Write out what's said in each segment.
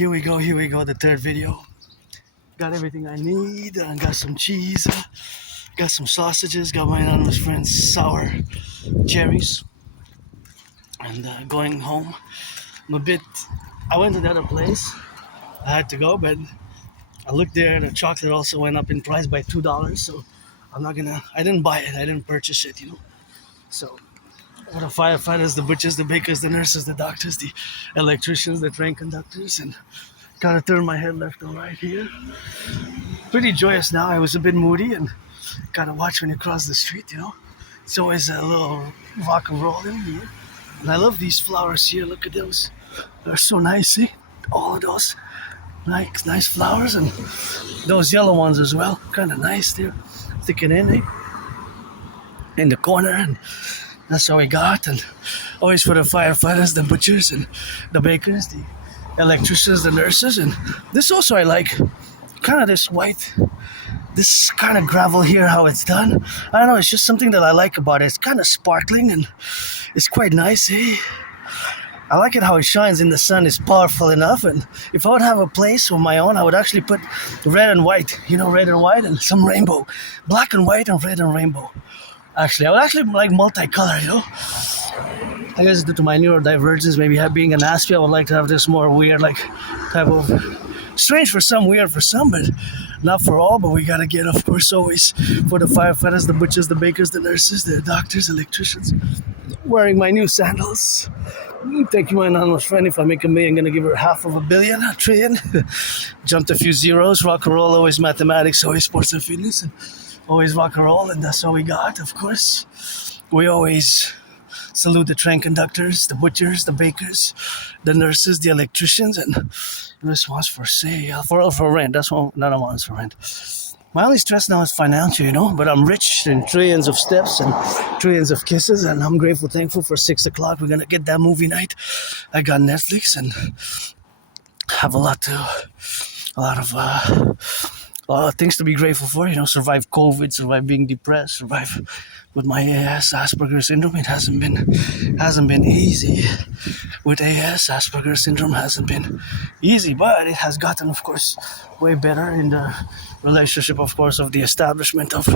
Here we go, the third video. Got everything I need. Got some cheese, got some sausages, got my anonymous friend's sour cherries. And going home. I went to the other place. I had to go, but I looked there. The chocolate also went up in price by $2. So I didn't buy it. I didn't purchase it, So for the firefighters, the butchers, the bakers, the nurses, the doctors, the electricians, the train conductors, and gotta turn my head left and right here. Pretty joyous now. I was a bit moody and gotta watch when you cross the street, It's always a little rock and roll in here. And I love these flowers here. Look at those. They're so nice, see? All of those nice flowers, and those yellow ones as well. Kind of nice. They're sticking in the corner, and that's how we got. And always for the firefighters, the butchers, and the bakers, the electricians, the nurses. And this also I like. Kind of this kind of gravel here, how it's done. I don't know, it's just something that I like about it. It's kind of sparkling and it's quite nice, eh? I like it how it shines in the sun. It's powerful enough. And if I would have a place of my own, I would actually put red and white, red and white and some rainbow. Black and white and red and rainbow. Actually, I would actually like multicolor, I guess due to my neurodivergence, maybe being an Aspiesque, I would like to have this more weird, type of strange for some, weird for some, but not for all. But we gotta get, of course, always for the firefighters, the butchers, the bakers, the nurses, the doctors, electricians. Wearing my new sandals. Thank you, my anonymous friend. If I make $1 million, I'm gonna give her $500 million, $1 trillion. Jumped a few zeros. Rock and roll, always mathematics, always sports and fitness, and always rock and roll, and that's all we got. Of course, we always salute the train conductors, the butchers, the bakers, the nurses, the electricians, and this one's for sale, for rent. That's one, another one's for rent. My only stress now is financial, but I'm rich in trillions of steps and trillions of kisses, and I'm grateful, thankful for 6 o'clock. We're gonna get that movie night. I got Netflix and have a lot of things to be grateful for. Survive COVID, survive being depressed, survive with my AS, Asperger's syndrome. It hasn't been easy. With AS, Asperger's syndrome hasn't been easy, but it has gotten, of course, way better in the relationship, of course, of the establishment of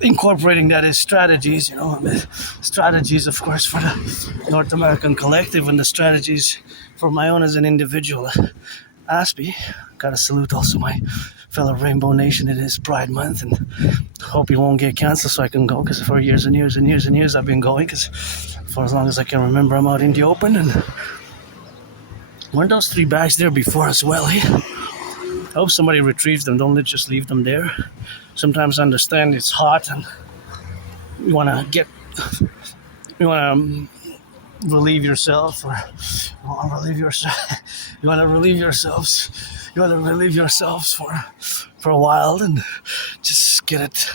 incorporating that as strategies, the strategies, of course, for the North American Collective, and the strategies for my own as an individual. Aspie, gotta salute also my fellow Rainbow Nation. It is Pride Month, and hope you won't get canceled so I can go, because for years and years and years and years I've been going, because for as long as I can remember I'm out in the open. And weren't those 3 bags there before as well, eh? I hope somebody retrieves them. Don't just leave them there. Sometimes I understand it's hot and you want to relieve yourself, or you want to relieve yourselves for a while and just get it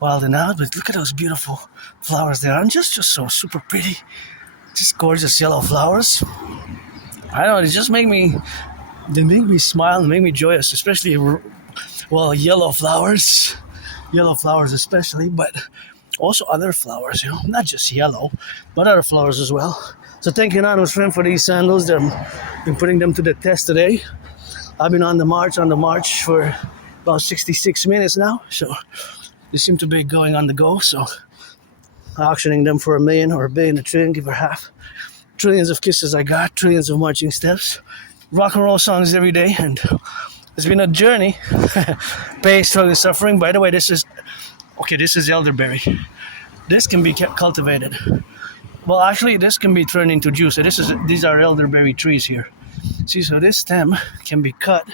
wild and out. But look at those beautiful flowers there. And just so super pretty, just gorgeous yellow flowers. I don't know, they make me smile and make me joyous, especially yellow flowers especially, but also other flowers, not just yellow, but other flowers as well. So thank you, anonymous friend, for these sandals. I've been putting them to the test today. I've been on the march for about 66 minutes now. So they seem to be going on the go. So auctioning them for $1 million or $1 billion, $1 trillion, give her half. Trillions of kisses I got, trillions of marching steps. Rock and roll songs every day, and it's been a journey. Pain, struggle, suffering. By the way, this is elderberry. This can be cultivated. Well, actually, this can be turned into juice. So these are elderberry trees here. See, so this stem can be cut,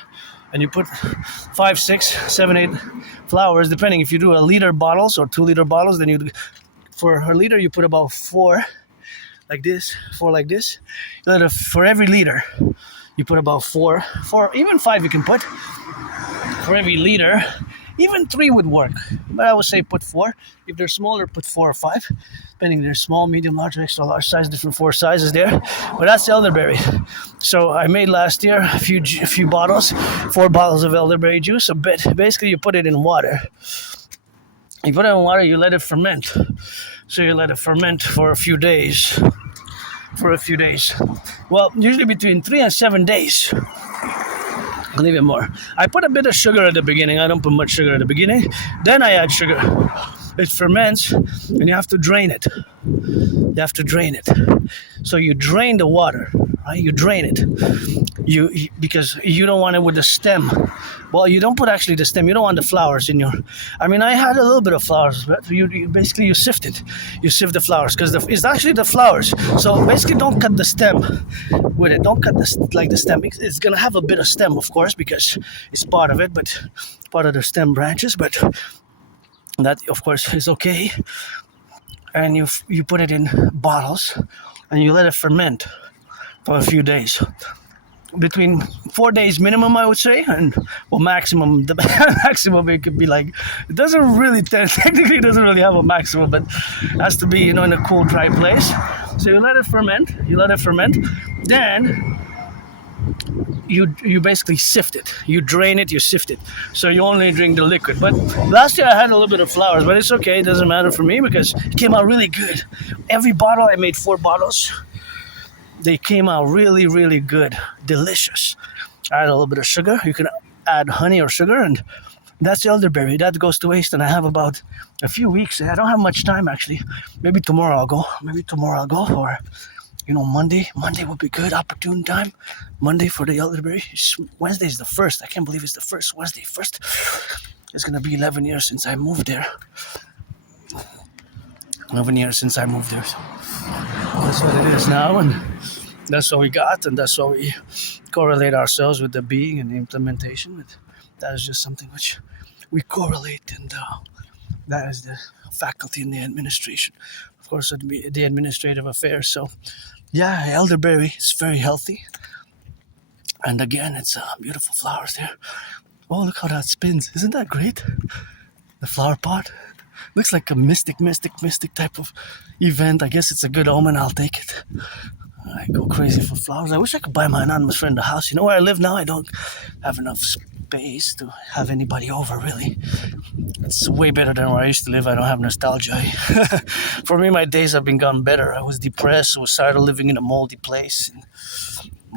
and you put 5, 6, 7, 8 flowers, depending. If you do 1 liter bottles or 2 liter bottles, then for a liter you put about 4 like this, 4 like this. For every liter, you put about 4, even 5 you can put. For every liter, even 3 would work. But I would say put 4. If they're smaller, put 4 or 5. Depending, they're small, medium, large, extra large size, different 4 sizes there. But that's elderberry. So I made last year a few bottles, 4 bottles of elderberry juice. Basically, you put it in water. You put it in water, you let it ferment. So you let it ferment for a few days. Well, usually between 3 and 7 days. Leave it more. I put a bit of sugar at the beginning. I don't put much sugar at the beginning. Then I add sugar. It ferments, and you have to drain it. You have to drain it. So you drain the water, right? You drain it. Because you don't want it with the stem. Well, you don't put actually the stem. You don't want the flowers in your. I mean, I had a little bit of flowers, but you basically you sift it. You sift the flowers because it's actually the flowers. So basically, don't cut the stem with it. Don't cut the stem. It's gonna have a bit of stem, of course, because it's part of it, but part of the stem branches. But that, of course, is okay. And you put it in bottles, and you let it ferment for a few days. Between 4 days minimum, I would say, and well, maximum. The maximum it could be like it doesn't really technically doesn't really have a maximum, but it has to be in a cool, dry place. So you let it ferment. Then you basically sift it. You drain it. You sift it. So you only drink the liquid. But last year I had a little bit of flowers, but it's okay. It doesn't matter for me because it came out really good. Every bottle I made 4 bottles. They came out really, really good, delicious. I add a little bit of sugar. You can add honey or sugar, and that's the elderberry. That goes to waste, and I have about a few weeks. I don't have much time, actually. Maybe tomorrow I'll go. Or, Monday. Monday would be good, opportune time. Monday for the elderberry. Wednesday is the 1st. I can't believe it's the 1st. Wednesday, 1st. It's going to be 11 years since I moved there. 11 years since I moved there. So that's what it is now, and that's what we got, and that's what we correlate ourselves with the being and the implementation. That is just something which we correlate, and that is the faculty and the administration. Of course, it'd be the administrative affairs. So, yeah, elderberry is very healthy, and again, it's beautiful flowers there. Oh, look how that spins! Isn't that great? The flower pot. Looks like a mystic type of event. I guess it's a good omen. I'll take it. I go crazy for flowers. I wish I could buy my anonymous friend a house. You know where I live now? I don't have enough space to have anybody over, really. It's way better than where I used to live. I don't have nostalgia. For me, my days have been gone better. I was depressed, suicidal, living in a moldy place.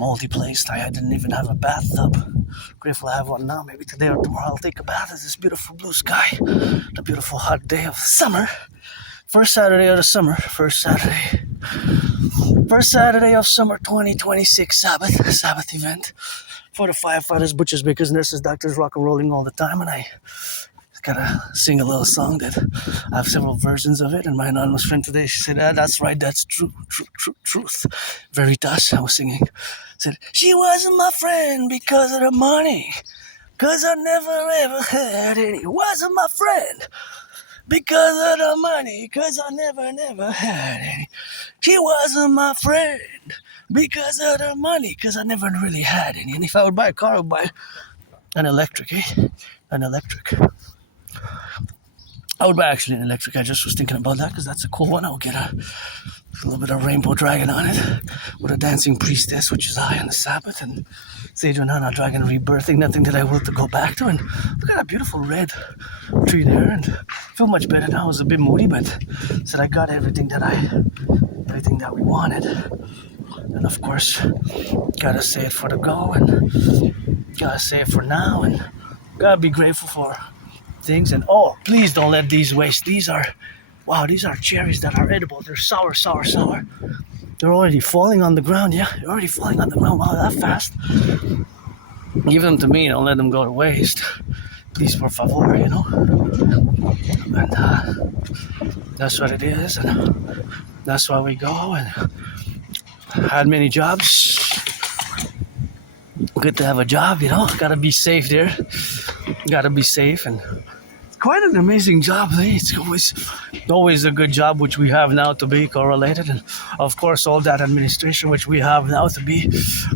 I didn't even have a bathtub. Grateful I have one now. Maybe today or tomorrow I'll take a bath in this beautiful blue sky. The beautiful hot day of summer. First Saturday of the summer. First Saturday of summer 2026 Sabbath event. For the firefighters, butchers, bakers, nurses, doctors, rock-and-rolling all the time. And I gotta sing a little song that I have several versions of it. And my anonymous friend today, she said, that's right, that's truth. Veritas, I was singing. Said, she wasn't my friend because of the money. Cause I never ever had any. Wasn't my friend because of the money. Cause I never had any. She wasn't my friend because of the money. Cause I never really had any. And if I would buy a car, I would buy an electric, An electric. I would buy actually an electric. I just was thinking about that because that's a cool one. I would get a little bit of rainbow dragon on it with a dancing priestess, which is I on the Sabbath, and it's Adrian on a dragon rebirthing, nothing that I will to go back to. And look at that beautiful red tree there, and I feel much better now. I was a bit moody, but said I got everything that we wanted. And of course, gotta say it for the go, and gotta say it for now, and gotta be grateful for things. And oh, please don't let these waste. These are cherries that are edible. They're sour. They're already falling on the ground. Yeah, they're already falling on the ground. Wow, that fast. Give them to me. Don't let them go to waste. Please, por favor, And that's what it is. And that's why we go. And had many jobs. Good to have a job, Gotta be safe there. Gotta be safe, and quite an amazing job. It's always a good job, which we have now to be correlated, and of course all that administration which we have now to be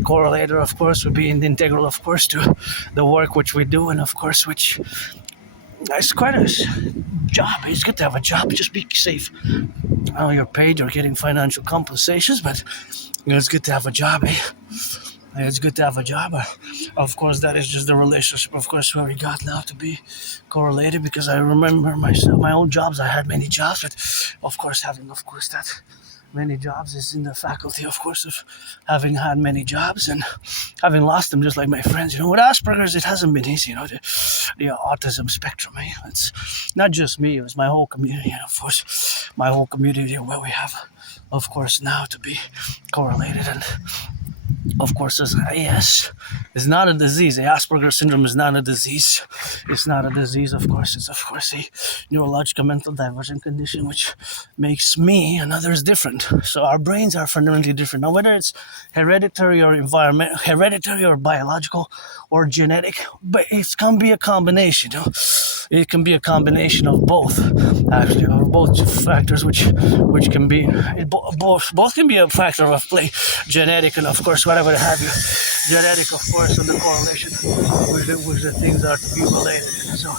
correlated, of course, would be integral, of course, to the work which we do, and of course, which it's quite a job. It's good to have a job. Just be safe. I know you're paid, you're getting financial compensations, but it's good to have a job. It's good to have a job. Of course, that is just the relationship, of course, where we got now to be correlated, because I remember myself, my own jobs. I had many jobs, but of course, having, of course, that many jobs is in the faculty, of course, of having had many jobs and having lost them, just like my friends. With Asperger's, it hasn't been easy. The autism spectrum. It's not just me; it was my whole community, and of course, my whole community where we have, of course, now to be correlated and. Of course, AS is not a disease. Asperger's syndrome is not a disease. It's not a disease, of course. It's, of course, a neurological mental divergent condition which makes me and others different. So our brains are fundamentally different. Now, whether it's hereditary or environment, hereditary or biological or genetic, but it can be a combination. It can be a combination of both, actually, or both factors, which can be both can be a factor of play, genetic and of course whatever have you, genetic of course, and the correlation which the things are to be related. So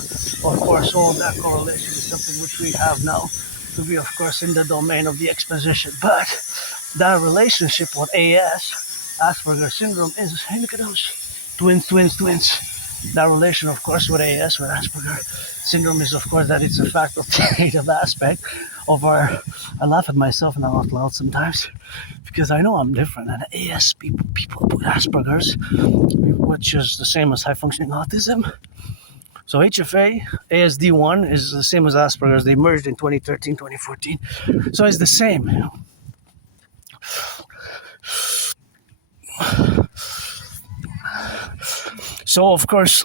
of course all that correlation is something which we have now to be of course in the domain of the exposition. But that relationship with Asperger's syndrome is, hey, look at those twins. That relation, of course, with AS, with Asperger's syndrome is, of course, that it's a facultative aspect of our. I laugh at myself now out loud sometimes because I know I'm different. And AS people with Asperger's, which is the same as high functioning autism. So HFA, ASD1 is the same as Asperger's. They merged in 2013, 2014. So it's the same. So, of course,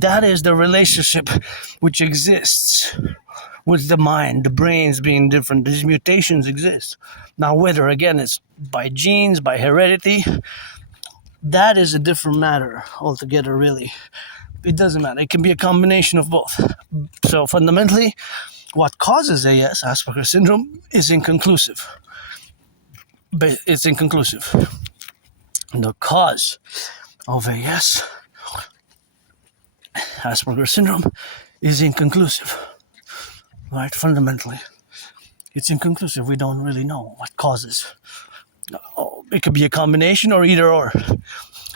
that is the relationship which exists with the mind, the brains being different. These mutations exist. Now, whether, again, it's by genes, by heredity, that is a different matter altogether, really. It doesn't matter. It can be a combination of both. So, fundamentally, what causes AS, Asperger's syndrome, is inconclusive. But it's inconclusive. The cause of AS, Asperger's syndrome, is inconclusive, right? Fundamentally, it's inconclusive. We don't really know what causes. It could be a combination or either or.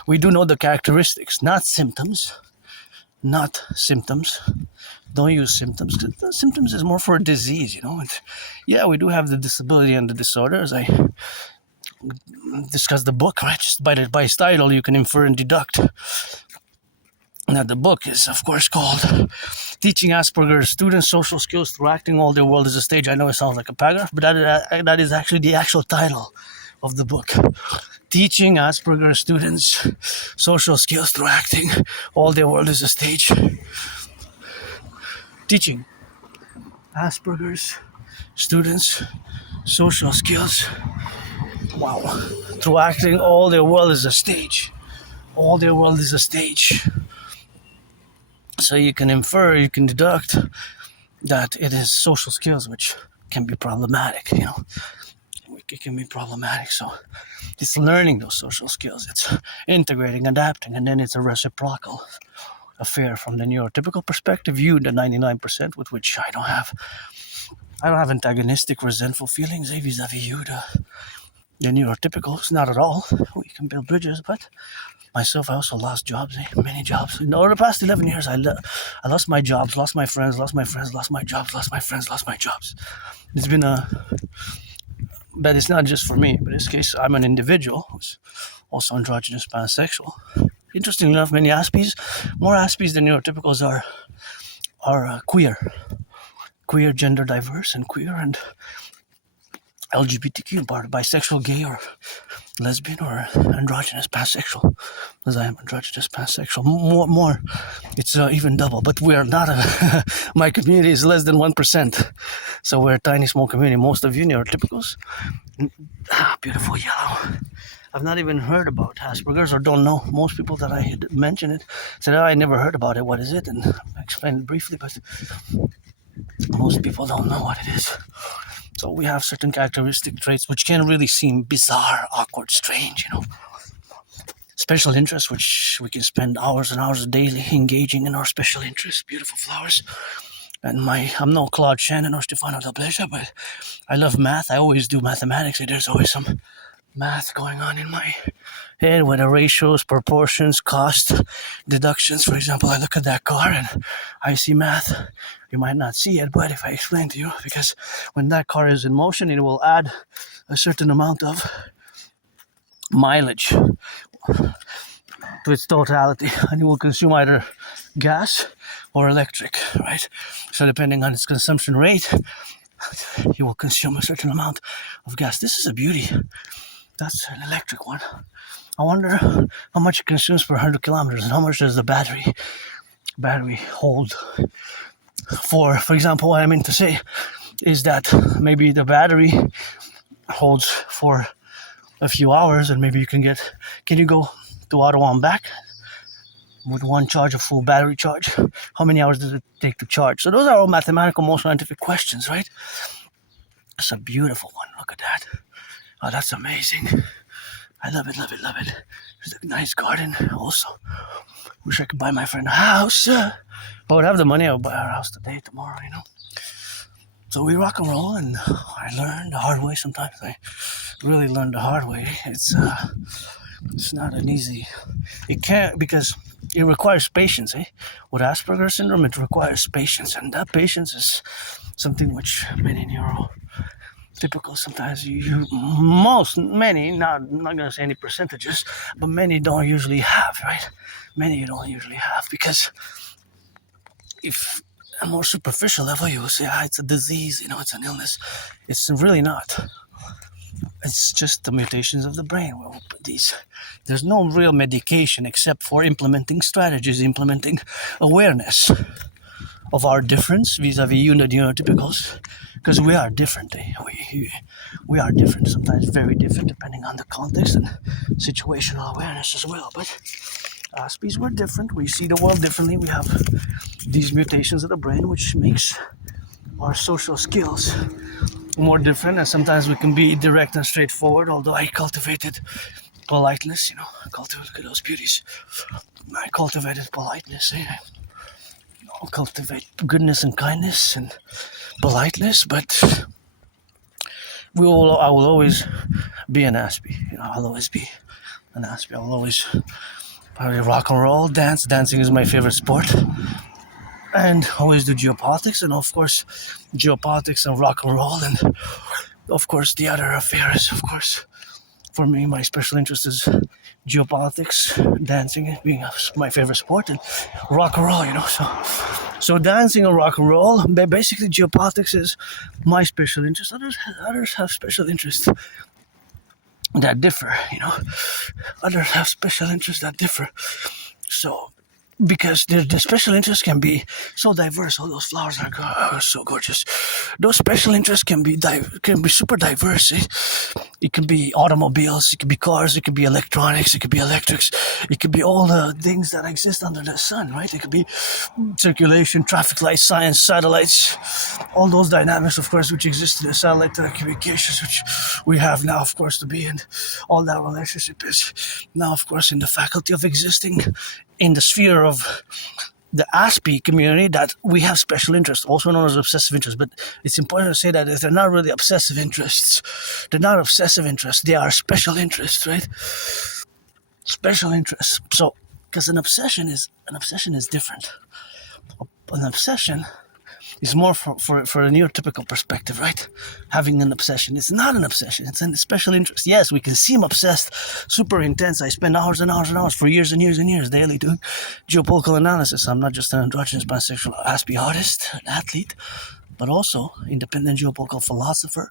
We do know the characteristics, not symptoms. Don't use symptoms, because symptoms is more for a disease, And yeah, we do have the disability and the disorder, as I discussed the book, right? Just by its title, you can infer and deduct. Now, the book is, of course, called Teaching Asperger's Students Social Skills Through Acting All Their World as a Stage. I know it sounds like a paragraph, but that is actually the actual title of the book. Teaching Asperger's Students Social Skills Through Acting All Their World as a Stage. Teaching Asperger's Students Social Skills, through acting all their world as a stage. All their world is a stage. So you can infer, you can deduct that it is social skills which can be problematic, It can be problematic. So it's learning those social skills. It's integrating, adapting, and then it's a reciprocal affair from the neurotypical perspective. You, the 99% with which I don't have antagonistic, resentful feelings vis-a-vis you, the neurotypicals, not at all. We can build bridges, but myself, I also lost jobs, many jobs. Over the past 11 years, I lost my jobs, lost my friends, lost my jobs, lost my friends, lost my jobs. It's been but it's not just for me. But in this case, I'm an individual who's also androgynous pansexual. Interestingly enough, many more Aspies than neurotypicals are queer, gender diverse, and queer, and LGBTQ, part of bisexual, gay, or lesbian, or androgynous pansexual, as I am androgynous pansexual. More, it's even double. But we are not my community is less than 1%, so we're a tiny, small community. Most of you neurotypicals, beautiful yellow. I've not even heard about Asperger's or don't know. Most people that I mention it said, I never heard about it. What is it? And I explained it briefly, but most people don't know what it is. So we have certain characteristic traits which can really seem bizarre, awkward, strange, Special interests, which we can spend hours and hours daily engaging in our special interests. Beautiful flowers. And I'm no Claude Shannon or Stefano Del Brescia, but I love math. I always do mathematics. There's always some math going on in my head, whether ratios, proportions, cost, deductions. For example, I look at that car and I see math. You might not see it, but if I explain to you, because when that car is in motion, it will add a certain amount of mileage to its totality, and it will consume either gas or electric, right? So depending on its consumption rate, you will consume a certain amount of gas. This is a beauty. That's an electric one. I wonder how much it consumes per 100 kilometers, and how much does the battery hold. For example, what I meant to say is that maybe the battery holds for a few hours, and maybe can you go to Ottawa and back with one charge, a full battery charge? How many hours does it take to charge? So those are all mathematical, most scientific questions, right? It's a beautiful one. Look at that. Oh, that's amazing. I love it, love it, love it. There's a nice garden also. Wish I could buy my friend a house. If I would have the money, I would buy our house today, tomorrow, you know. So we rock and roll, and I learned the hard way sometimes. I really learned the hard way. It's not an easy... It can't, because it requires patience, eh? With Asperger's syndrome, it requires patience, and that patience is something which many neurotypical sometimes many, not going to say any percentages, but many don't usually have, right? Many don't usually have, because if a more superficial level, you will say, it's a disease, you know, it's an illness. It's really not. It's just the mutations of the brain. Well, there's no real medication except for implementing strategies, implementing awareness of our difference vis-a-vis neurotypicals, because we are different. We are different, sometimes very different, depending on the context and situational awareness as well. But Aspies, we're different. We see the world differently. We have these mutations of the brain, which makes our social skills more different, and sometimes we can be direct and straightforward, although I cultivated politeness, you know. Look at those beauties. I cultivated politeness, I'll cultivate goodness and kindness and politeness, but I will always be an Aspie. You know, I'll always be an Aspie. I'll always probably rock and roll, dance. Dancing is my favorite sport. And always do geopolitics, and of course geopolitics and rock and roll, and of course the other affairs. Of course, for me, my special interest is geopolitics, dancing being my favorite sport, and rock and roll, you know. So dancing and rock and roll, basically geopolitics is my special interest. Others have special interests that differ, you know. Others have special interests that differ. So, because the special interests can be so diverse. All those flowers are so gorgeous. Those special interests can be super diverse. It can be automobiles, it can be cars, it can be electronics, it could be electrics, it could be all the things that exist under the sun, right? It could be circulation, traffic lights, science, satellites, all those dynamics, of course, which exist in the satellite telecommunications, which we have now, of course, to be in. All that relationship is now, of course, in the faculty of existing in the sphere of the Aspie community, that we have special interests, also known as obsessive interests. But it's important to say that if they're not really obsessive interests, they're not obsessive interests, they are special interests, right? Special interests. So, because an obsession is different. An obsession is more for a neurotypical perspective, right? Having an obsession. It's not an obsession, it's a special interest. Yes, we can seem obsessed, super intense. I spend hours and hours and hours for years and years and years daily doing geopolitical analysis. I'm not just an androgynous bisexual Aspie artist, an athlete, but also independent geopolitical philosopher,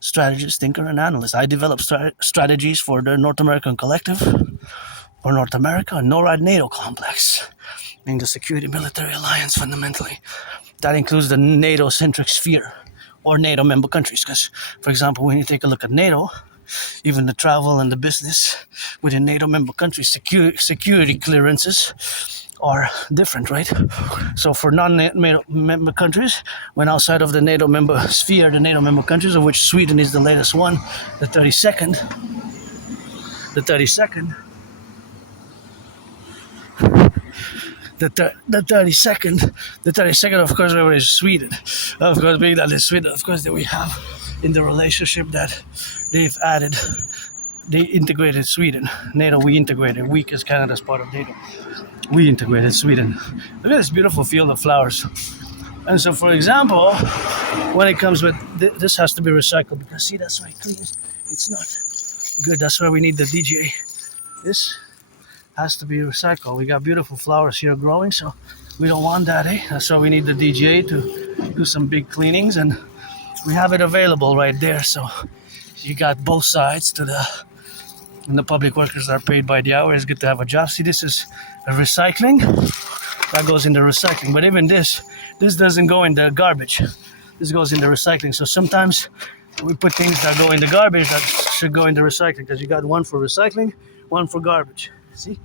strategist, thinker, and analyst. I develop strategies for the North American Collective, or North America, and NORAD-NATO complex, being the security military alliance fundamentally. That includes the NATO-centric sphere, or NATO member countries. Because, for example, when you take a look at NATO, even the travel and the business within NATO member countries, security clearances are different, right? So for non-NATO member countries, when outside of the NATO member sphere, the NATO member countries, of which Sweden is the latest one, the 32nd, the 32nd, of course, where is Sweden. Of course, being that is Sweden, of course, that we have in the relationship that they integrated Sweden. NATO, we integrated. We, as Canada, as part of NATO, we integrated Sweden. Look at this beautiful field of flowers. And so, for example, when it comes with this has to be recycled because see, that's why it cleans. It's not good. That's why we need the DJ. This has to be recycled. We got beautiful flowers here growing, so we don't want that, eh? That's why we need the DJ to do some big cleanings, and we have it available right there. So you got both sides to the, and the public workers are paid by the hour. It's good to have a job. See, this is a recycling. That goes in the recycling. But even this doesn't go in the garbage. This goes in the recycling. So sometimes we put things that go in the garbage that should go in the recycling because you got one for recycling, one for garbage. See?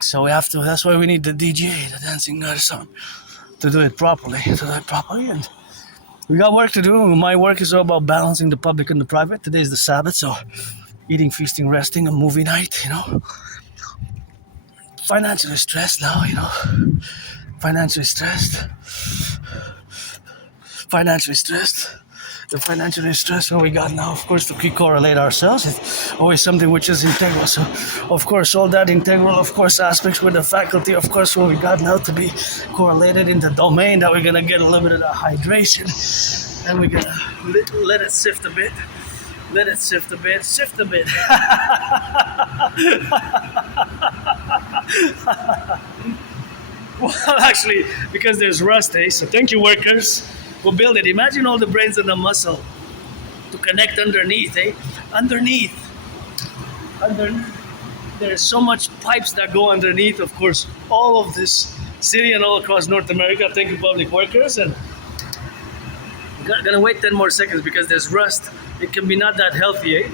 So we have to, that's why we need the DJ, the dancing nurse on, to do it properly. And we got work to do. My work is all about balancing the public and the private. Today is the Sabbath, so eating, feasting, resting, a movie night, you know. Financially stressed now, you know. Financially stressed. The financially stressed what we got now, of course, to correlate ourselves. It's always something which is integral. So, of course, all that integral, of course, aspects with the faculty, of course, what we got now to be correlated in the domain that we're going to get a little bit of the hydration. And we're going to let it sift a bit. Sift a bit. Well, actually, because there's rust, eh? So thank you, workers, who build it. Imagine all the brains and the muscle to connect underneath, eh? Underneath. There's so much pipes that go underneath, of course, all of this city and all across North America. Thank you, public workers. And I'm gonna wait 10 more seconds because there's rust. It can be not that healthy, eh?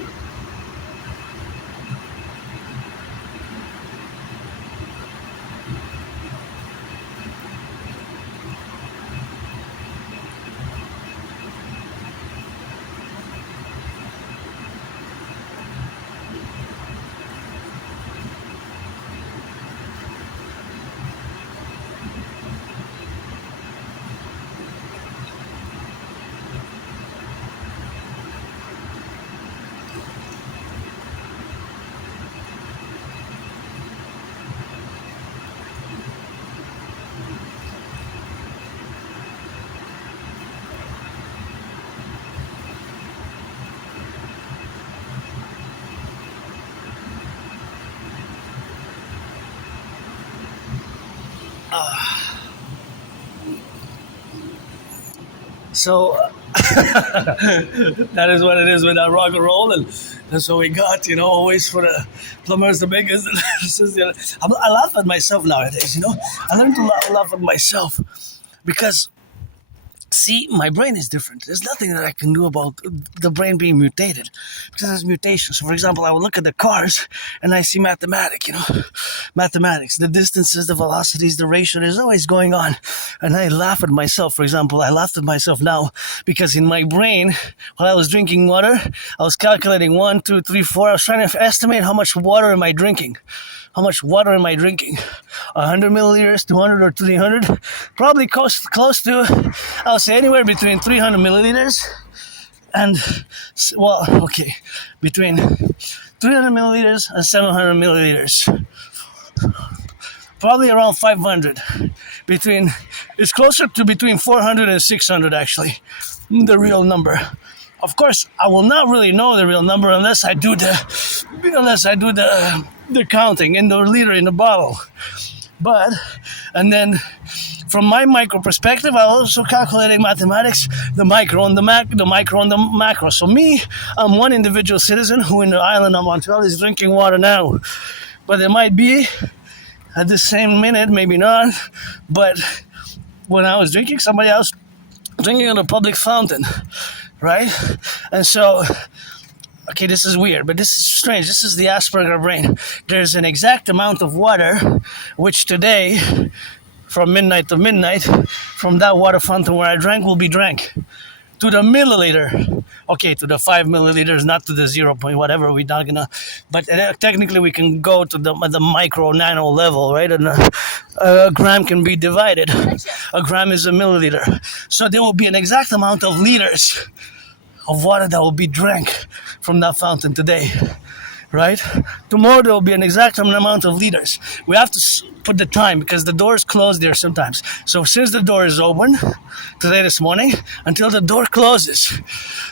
So that is what it is with our rock and roll, and that's what we got, you know. Always for the plumbers, the biggest. I laugh at myself nowadays, you know. I learn to laugh at myself because, see, my brain is different. There's nothing that I can do about the brain being mutated because there's mutations. So, for example, I will look at the cars and I see mathematics, you know, mathematics, the distances, the velocities, the ratio is always going on. And I laugh at myself. For example, I laughed at myself now because in my brain, while I was drinking water, I was calculating 1, 2, 3, 4. I was trying to estimate how much water am I drinking. How much water am I drinking? 100 milliliters, 200 or 300? Probably close to, I'll say anywhere between 300 milliliters and, well, okay, between 300 milliliters and 700 milliliters. Probably around 500. It's closer to between 400 and 600 actually, the real number. Of course, I will not really know the real number unless I do the counting in the liter in the bottle. But, and then from my micro perspective, I also calculating mathematics, the micro and the micro and the macro. So me, I'm one individual citizen who in the island of Montreal is drinking water now. But it might be at the same minute, maybe not, but when I was drinking, somebody else drinking on a public fountain. Right? And so, okay, this is weird, but this is strange. This is the Asperger brain. There's an exact amount of water, which today, from midnight to midnight, from that water fountain where I drank, will be drank. To the milliliter. Okay, to the 5 milliliters, not to the 0 point whatever. We're not gonna, but technically we can go to the micro nano level, right? And a gram can be divided. A gram is a milliliter. So there will be an exact amount of liters of water that will be drank from that fountain today. right? Tomorrow there will be an exact amount of liters. We have to put the time because the door is closed there sometimes. So since the door is open today this morning until the door closes,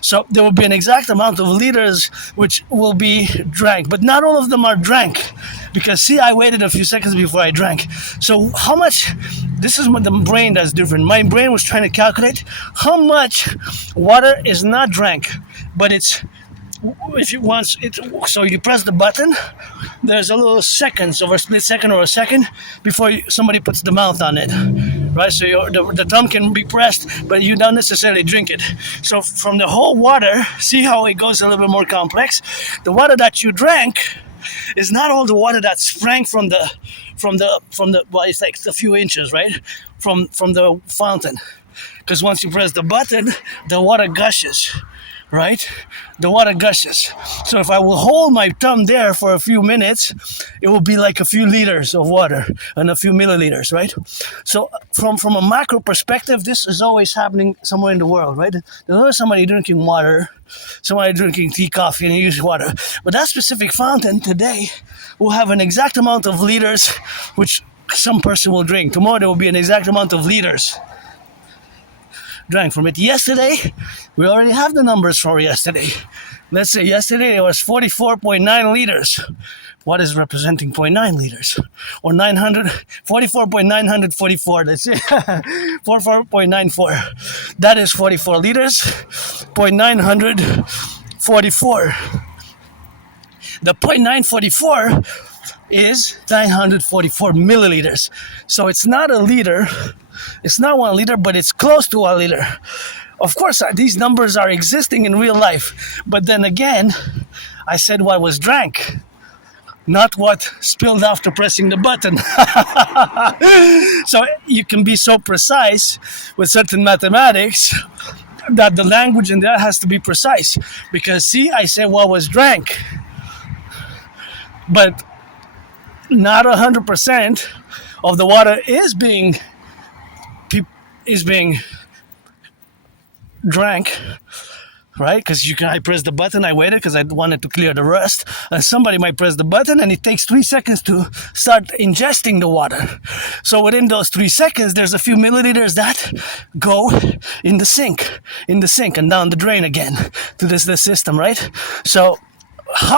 so there will be an exact amount of liters which will be drank. But not all of them are drank because see, I waited a few seconds before I drank. So how much? This is what the brain that's different. My brain was trying to calculate how much water is not drank, but it's if you want it. So you press the button, there's a little seconds over a split second or a second before somebody puts the mouth on it, right? So the thumb can be pressed, but you don't necessarily drink it. So from the whole water, see how it goes a little bit more complex. The water that you drank is not all the water that sprang from the well, it's like a few inches, right, from the fountain, because once you press the button, the water gushes, right? The water gushes. So if I will hold my thumb there for a few minutes, it will be like a few liters of water and a few milliliters, right? So from a macro perspective, this is always happening somewhere in the world, right? There's always somebody drinking water, somebody drinking tea, coffee, and use water. But that specific fountain today will have an exact amount of liters which some person will drink. Tomorrow there will be an exact amount of liters drank from it. Yesterday, we already have the numbers for yesterday. Let's say yesterday it was 44.9 liters. What is representing 0.9 liters? Or 44.944, let's say 44.94. That is 44 liters, 0.944. The 0.944 is 944 milliliters. So it's not a liter, it's not 1 liter, but it's close to 1 liter. Of course, these numbers are existing in real life. But then again, I said what was drank, not what spilled after pressing the button. So you can be so precise with certain mathematics that the language in there has to be precise. Because see, I said what was drank, but not 100% of the water is being drank, right? Because I pressed the button, I waited because I wanted to clear the rust, and somebody might press the button and it takes 3 seconds to start ingesting the water. So within those 3 seconds, there's a few milliliters that go in the sink and down the drain again to the system, right? So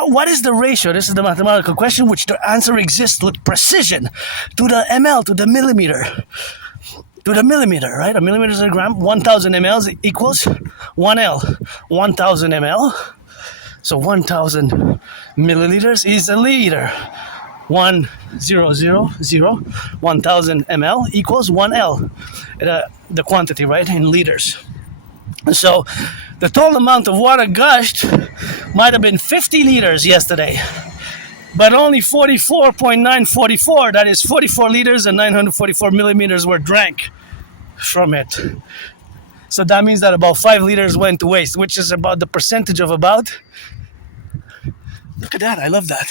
what is the ratio? This is the mathematical question, which the answer exists with precision to the ml, to the millimeter. To the millimeter, right? A millimeter is a gram. 1,000 ml equals 1L. 1,000 ml. So 1,000 milliliters is a liter. 1,000, 1,000 ml equals 1L. The quantity, right, in liters. So the total amount of water gushed might have been 50 liters yesterday, but only 44.944, that is 44 liters and 944 millimeters were drank from it. So that means that about 5 liters went to waste, which is about the percentage of about. Look at that, I love that.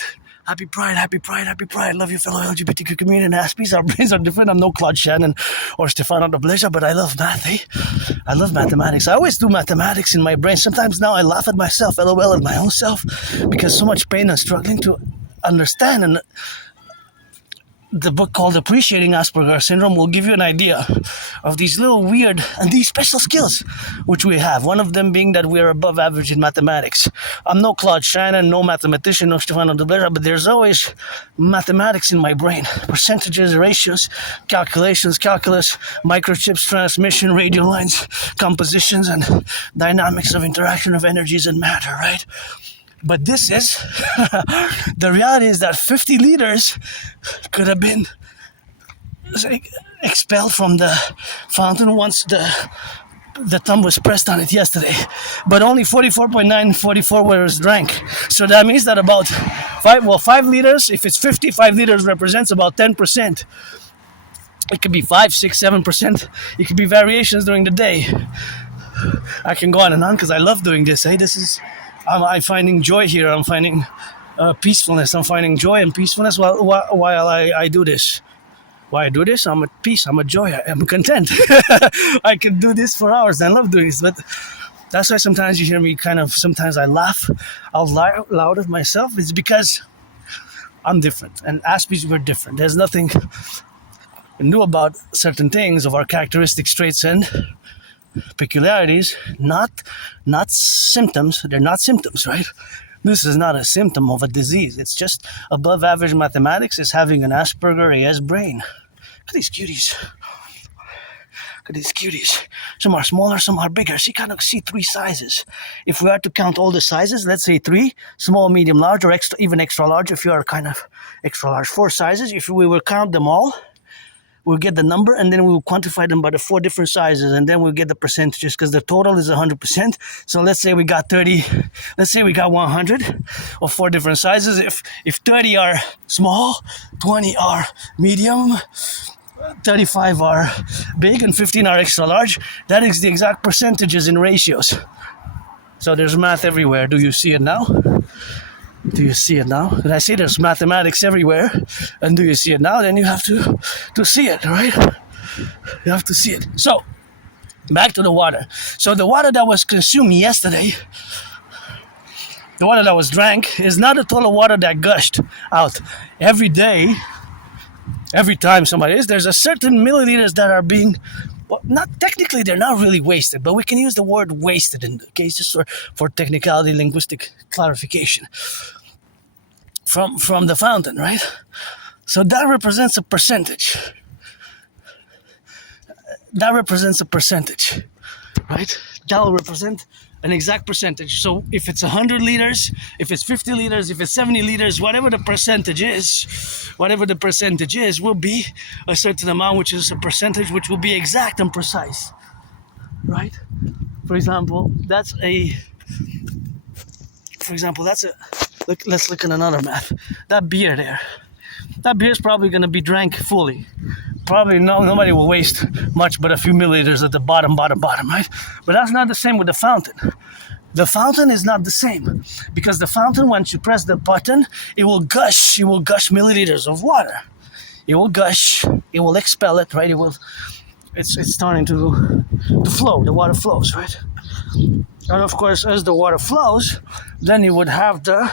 Happy Pride, happy Pride, happy Pride. Love you, fellow LGBTQ community and Aspiesque. Our brains are different. I'm no Claude Shannon or Stefano de Bleja, but I love math, eh? I love mathematics. I always do mathematics in my brain. Sometimes now I laugh at myself, LOL, at my own self, because so much pain and struggling to understand. And the book called Appreciating Asperger's Syndrome will give you an idea of these little weird and these special skills which we have. One of them being that we are above average in mathematics. I'm no Claude Shannon, no mathematician, no Stefano de Bleja, but there's always mathematics in my brain. Percentages, ratios, calculations, calculus, microchips, transmission, radio lines, compositions, and dynamics of interaction of energies and matter, right? But this is, the reality is that 50 liters could have been expelled from the fountain once the thumb was pressed on it yesterday. But only 44.944 was drank. So that means that about 5 liters, if it's 55 liters represents about 10%. It could be 5, 6, 7%. It could be variations during the day. I can go on and on because I love doing this. I'm finding joy here. I'm finding peacefulness. I'm finding joy and peacefulness while I do this. Why I do this? I'm at peace. I'm at joy. I'm content. I can do this for hours. I love doing this. But That's why sometimes you hear me sometimes I laugh out loud at myself. It's because I'm different, and Aspies were different. There's nothing new about certain things of our characteristics, traits, and peculiarities. Not symptoms. They're not symptoms, right? This is not a symptom of a disease. It's just above average mathematics is having an Asperger AS brain. Look at these cuties. Look at these cuties. Some are smaller, some are bigger. So you kind of see three sizes. If we are to count all the sizes, let's say three: small, medium, large, or even extra large. If you are kind of extra large, four sizes. If we will count them all, we'll get the number, and then we will quantify them by the four different sizes, and then we'll get the percentages, because the total is 100%. So let's say we got 30, let's say we got 100 of four different sizes. If 30 are small, 20 are medium, 35 are big, and 15 are extra large, that is the exact percentages in ratios. So there's math everywhere. Do you see it now? Do you see it now? When I say there's mathematics everywhere, and do you see it now? Then you have to see it, right? You have to see it. So, back to the water. So the water that was consumed yesterday, the water that was drank, is not the total water that gushed out. Every day, every time somebody there's a certain milliliters that are being, well, not technically, they're not really wasted, but we can use the word wasted in the case just for technicality, linguistic clarification from the fountain, right? So that represents a percentage. That represents a percentage, right? That will represent an exact percentage. So if it's 100 liters, if it's 50 liters, if it's 70 liters, whatever the percentage is, will be a certain amount, which is a percentage which will be exact and precise, right? For example, let's look at another math. That beer is probably going to be drank fully. Probably nobody will waste much but a few milliliters at the bottom, right? But that's not the same with the fountain. The fountain is not the same, because the fountain, once you press the button, it will gush milliliters of water. It will gush, it will expel it, right? It's starting to flow. The water flows, right? And of course, as the water flows, then you would have the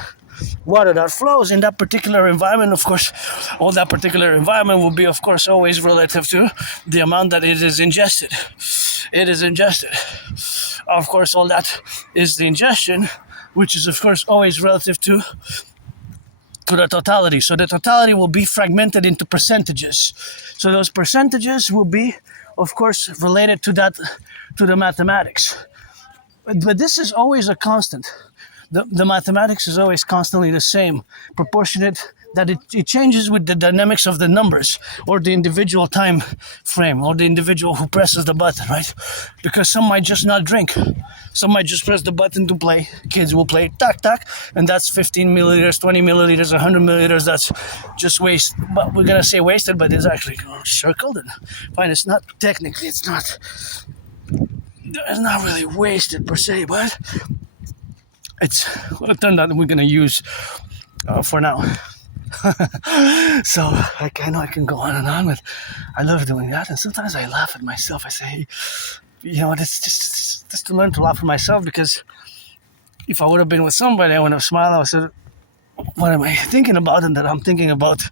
water that flows in that particular environment. Of course, all that particular environment will be, of course, always relative to the amount that it is ingested. Of course, all that is the ingestion, which is, of course, always relative to the totality. So the totality will be fragmented into percentages. So those percentages will be, of course, related to the mathematics. But this is always a constant. The mathematics is always constantly the same, proportionate, that it changes with the dynamics of the numbers, or the individual time frame, or the individual who presses the button, right? Because some might just not drink. Some might just press the button to play. Kids will play tack, and that's 15 milliliters, 20 milliliters, 100 milliliters. That's just waste. But we're going to say wasted, but it's actually circled. And fine, it's not really wasted per se, but it's a term that we're going to use for now. So I know I can go on and on, but I love doing that. And sometimes I laugh at myself. I say, it's just to learn to laugh at myself, because if I would have been with somebody, I would have smiled. I would have said, what am I thinking about? And that I'm thinking about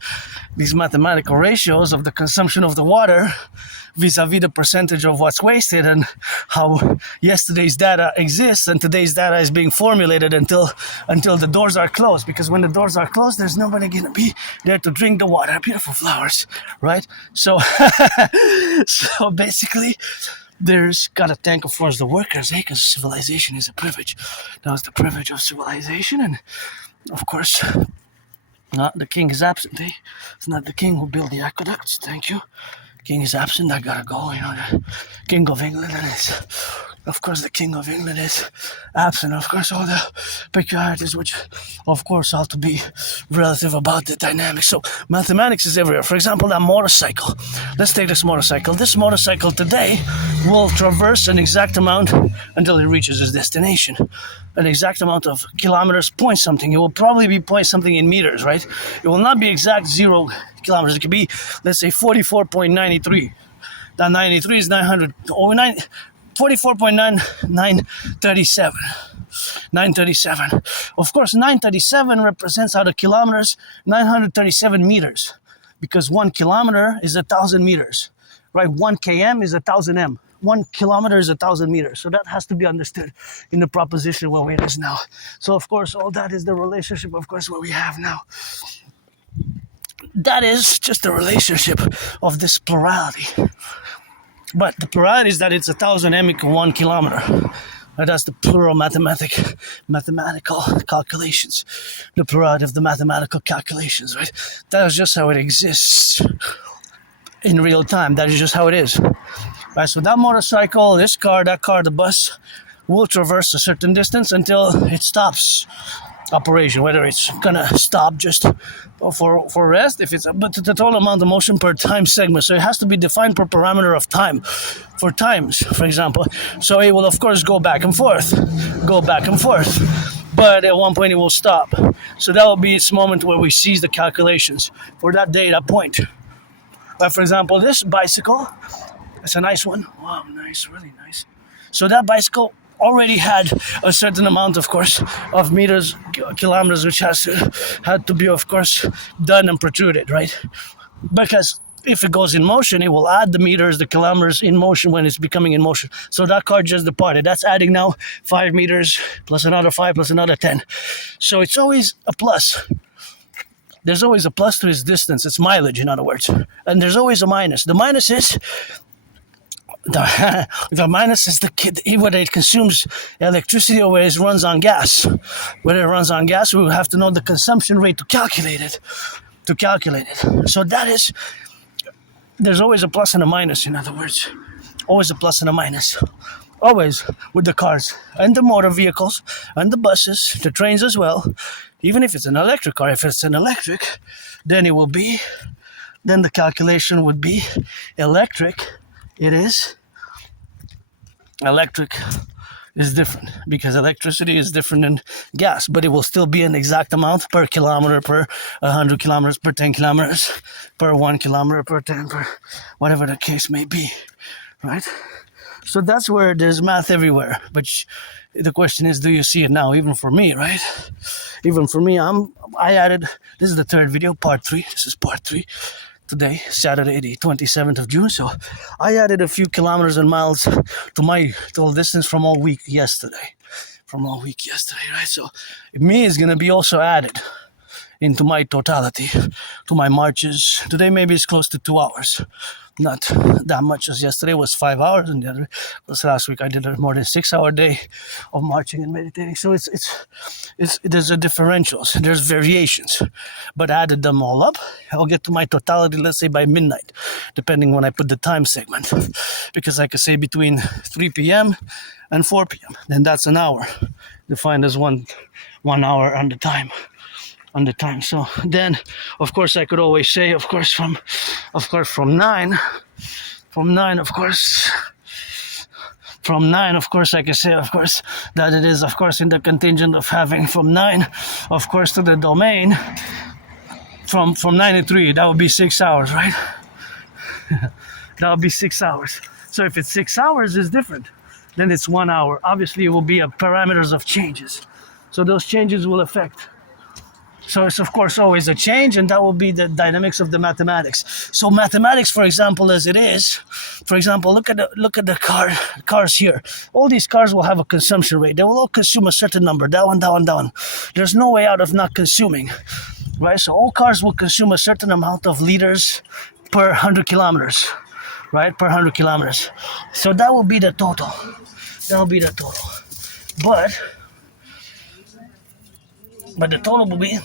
these mathematical ratios of the consumption of the water vis-a-vis the percentage of what's wasted, and how yesterday's data exists and today's data is being formulated until the doors are closed. Because when the doors are closed, there's nobody going to be there to drink the water. Beautiful flowers, right? So, so basically, there's got to thank, of course, the workers, because civilization is a privilege. That was the privilege of civilization, and of course, the king is absent. It's not the king who built the aqueducts. Thank you. King is absent. I gotta go. The King of England is, of course, the King of England is absent. Of course, all the peculiarities, which, of course, ought to be relative about the dynamics. So mathematics is everywhere. For example, that motorcycle. Let's take this motorcycle. This motorcycle today will traverse an exact amount until it reaches its destination. An exact amount of kilometers, point something. It will probably be point something in meters, right? It will not be exact 0 kilometers. It could be, let's say, 44.93. That 93 is 900. 44.9937. 937. Of course, 937 represents out of kilometers 937 meters, because 1 kilometer is 1,000 meters, right? 1 km is 1,000 m. 1 kilometer is 1,000 meters. So that has to be understood in the proposition where it is now. So of course, all that is the relationship, of course, what we have now. That is just the relationship of this plurality. But the plurality is that it's 1,000 m equal 1 kilometer. That's the plural mathematical calculations. The plurality of the mathematical calculations, right? That is just how it exists in real time. That is just how it is. Right, so that motorcycle, this car, that car, the bus will traverse a certain distance until it stops operation, whether it's gonna stop just for rest, if it's but the total amount of motion per time segment. So it has to be defined per parameter of time, for times, for example. So it will of course go back and forth, but at one point it will stop. So that will be its moment where we cease the calculations for that data point. But for example, this bicycle, it's a nice one. Wow, nice, really nice. So that bicycle already had a certain amount, of course, of meters, kilometers, which had to be, of course, done and protruded, right? Because if it goes in motion, it will add the meters, the kilometers in motion when it's becoming in motion. So that car just departed. That's adding now 5 meters plus another 5 plus another 10. So it's always a plus. There's always a plus to its distance. It's mileage, in other words. And there's always a minus. The minus is the minus is whether it consumes electricity or whether it runs on gas. Whether it runs on gas, we will have to know the consumption rate to calculate it. So that is, there's always a plus and a minus, in other words. Always a plus and a minus. Always with the cars and the motor vehicles and the buses, the trains as well. Even if it's an electric car, if it's an electric, then the calculation would be electric. Electric is different because electricity is different than gas, but it will still be an exact amount per kilometer, per 100 kilometers, per 10 kilometers, per 1 kilometer, per 10, per whatever the case may be, right? So that's where there's math everywhere. But the question is, do you see it now? Even for me, right? Even for me, I added, this is the third video, part 3. This is part 3. Today, Saturday, the 27th of June. So I added a few kilometers and miles to my total distance from all week yesterday. Right? So me is going to be also added into my totality, to my marches. Today maybe it's close to 2 hours. Not that much as yesterday was 5 hours, and the other was last week I did a more than 6 hour day of marching and meditating. So it's there's a differentials, there's variations, but added them all up, I'll get to my totality, let's say by midnight, depending when I put the time segment, because I could say between 3 p.m. and 4 p.m. Then that's an hour, defined as one hour on the time. So then, of course, I could always say, from 9, of course, I could say, that it is, in the contingent of having from 9, to the domain, from 9 to 3, that would be 6 hours, right? That would be 6 hours. So if it's 6 hours, it's different. Then it's 1 hour. Obviously, it will be parameters of changes. So those changes will affect. So it's, of course, always a change, and that will be the dynamics of the mathematics. So mathematics, for example, as it is, look at the cars here. All these cars will have a consumption rate. They will all consume a certain number, that one. There's no way out of not consuming, right? So all cars will consume a certain amount of liters per 100 kilometers, right? Per 100 kilometers. So that will be the total. But the total will be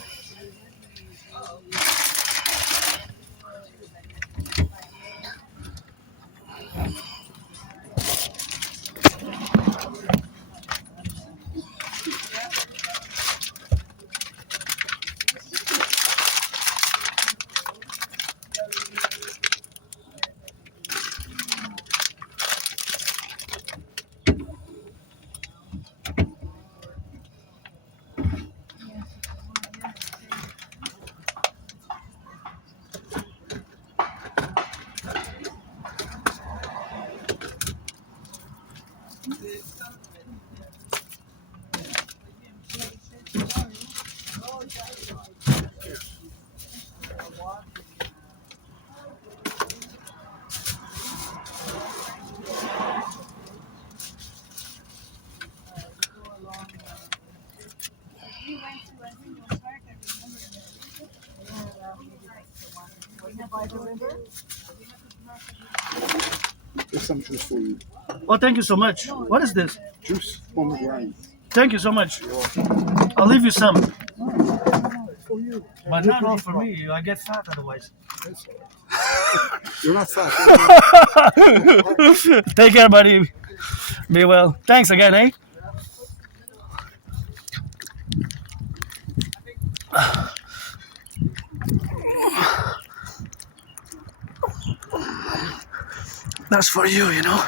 There's some juice for you. Oh, thank you so much. What is this? Juice, pomegranate. Thank you so much. I'll leave you some. For you. But not all for me. I get fat otherwise. You're not fat. Take care, buddy. Be well. Thanks again, eh? That's for you, you know.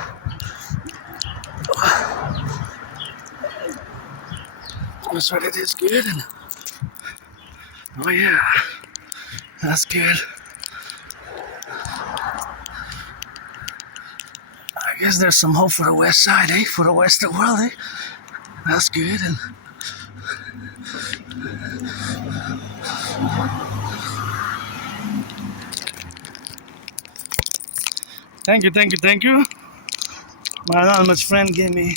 That's what it is, good. And oh yeah, that's good. I guess there's some hope for the west side, eh? For the western world, eh? That's good. And thank you. My anonymous friend gave me